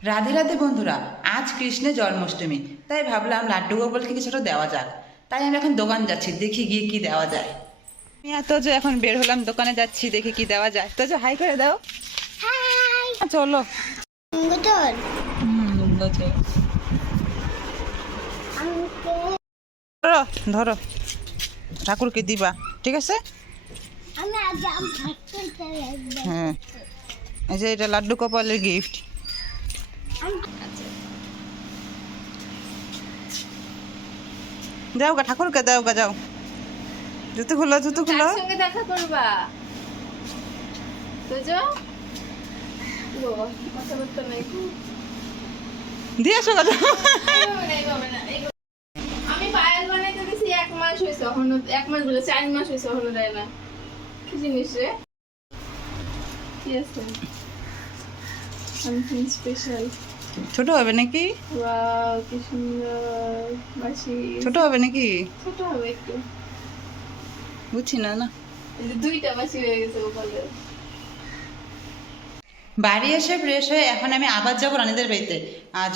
রাধে রাধে বন্ধুরা, আজ কৃষ্ণের জন্মাষ্টমী, তাই ভাবলাম লাড্ডু গোপালকে কিছুটা দেওয়া যাক। তাই আমি এখন দোকান যাচ্ছি, দেখি গিয়ে কি দেওয়া যায়। আমি এত যে এখন বের হলাম, দোকানে যাচ্ছি, দেখি কি দেওয়া যায়। তো যে হাই করে দাও। হাই চলো। গোটল ধরো ধরো, ঠাকুরকে দিবা, ঠিক আছে? আমি আগে আম ভাততে চাই। হ্যাঁ, এই যে এটা লাড্ডু গোপালের গিফট। যাও গা, ঠাকুরকে দাও গা, যাও। জুতো খুলো, জুতো খুলো। কার সঙ্গে দেখা করবা? তোজো ও কথাবার্তা নাই। দিয়ে আসো গা, যাও। আমি পায়েল বানাইতে দিছি 1 মাস হইছে, এখনো 1 মাস বলে 4 মাস হইছে, এখনো দেয় না। কি জিনিস রে? কি আছে? Something special. ছোট হবে নাকি? ওয়াও, কি সুন্দর বাসি। ছোট হবে নাকি? ছোট হবে একটু। বুঝছি না না। এই যে 2টা বাসি হয়ে গেছে ওপালে। বাড়ি এসে ফ্রেশ হয়ে এখন আমি আবার যাবো রানীদের বাড়িতে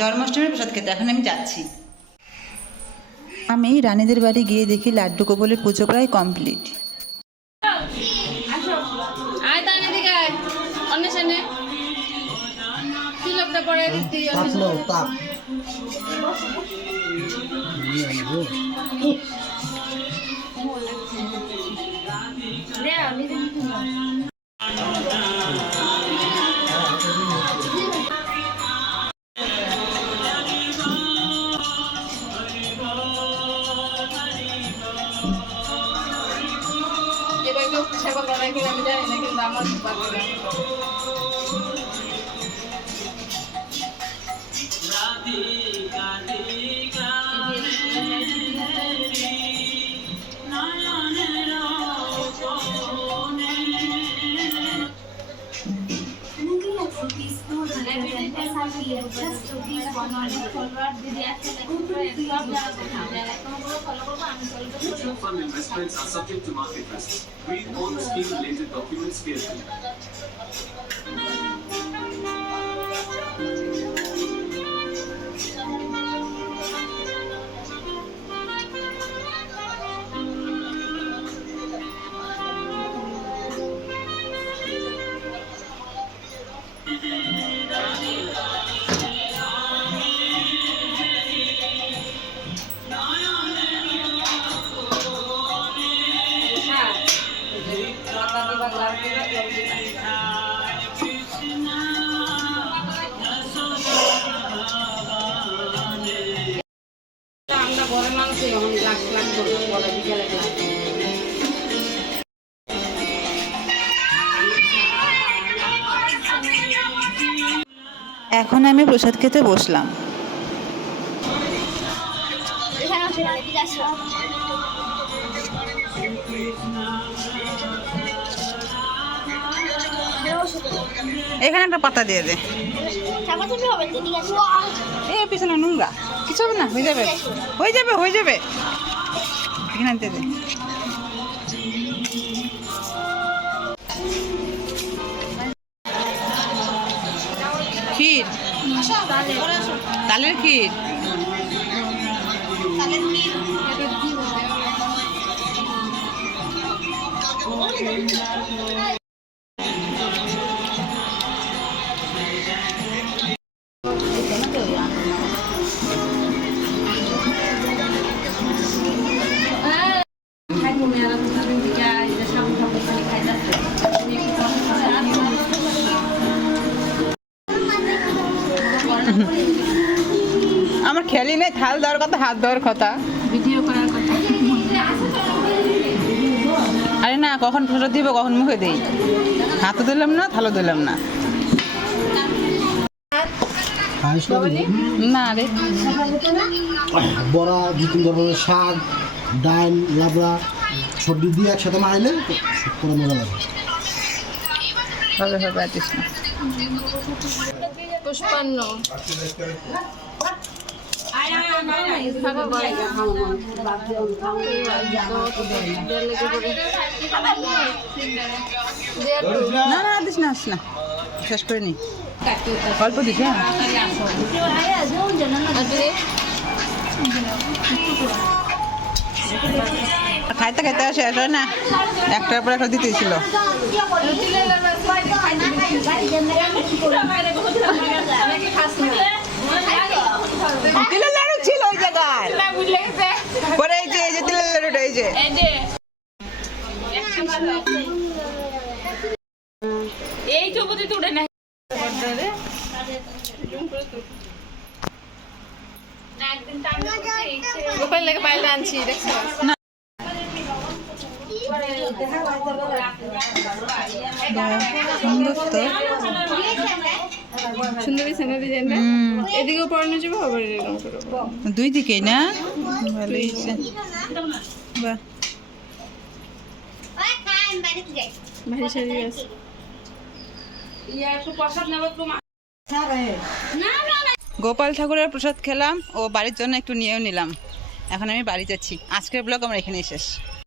জন্মাষ্টমীর প্রসাদ খেতে। এখন আমি যাচ্ছি। আমি রানীদের বাড়ি গিয়ে দেখি লাড্ডু গোপালের পুজো প্রায় কমপ্লিট। আয় তার এদিকে আয়, অন্বেষণে তিলকটা পরে দিতে এবার কেউ সেবা করে কিনা আমি জানি না, কিন্তু আমার বাকি না। Mutual fund investments are subject to market risks. Read all scheme-related documents carefully. আমরা বড় মানুষ এখন লাখ লাখ করবো, বড় বিকেলে লাখ। এখন আমি প্রসাদ খেতে বসলাম। এখানে আসো, এদিকে আসো। এখানে একটা পাতা দিয়ে দে। ঠাকুর তুমি হবে, এদিকে আসো। এই পিছনে নোংরা, কিছু হবে না, হয়ে যাবে হয়ে যাবে হয়ে যাবে। এখানে আনতে দে। ক্ষীর, তালের ক্ষীর। আমার খেয়ালই নেই, থাল দেওয়ার কথা, হাত দেওয়ার কথা, ভিডিও করার কথা। আরে না, কখন ফেরত দিব, কখন মুখে দিই। হাতও দিলাম না, থালও দিলাম না। না রে, বড়া 2-3 ধরনের শাক, ডাল, লাবড়া সবজি দিয়ে একসাথে মারাইলে পুরো মজা লাগে। হবে হবে, আছিস না। পুষ্পান্ন না না, দিস না, আসিস না, শেষ করে নি। অল্প দিছে খাইতে খাইতে শেষ হয় না, একটার পর একটা দিতেছিল। তিলের লাড়ু ছিল ওই জায়গায়, পরে এই যে তিলের লাড়ুটা এই যে এই চৌপতি তুলে না গোপাল লেগে পাইলে আনছি দেখছো সুন্দর তো। সুন্দর বিছানা ডিজাইনটা এদিকেও পরানো যাবে আবার এরকম করবো দুই দিকেই না, ভালোই হয়েছে। বাহ, ভারী শাড়ি আছে গোপাল ঠাকুরের প্রসাদ খেলাম ও বাড়ির জন্য একটু নিয়েও নিলাম। এখন আমি বাড়ি যাচ্ছি। আজকের ব্লগ আমার এখানেই শেষ।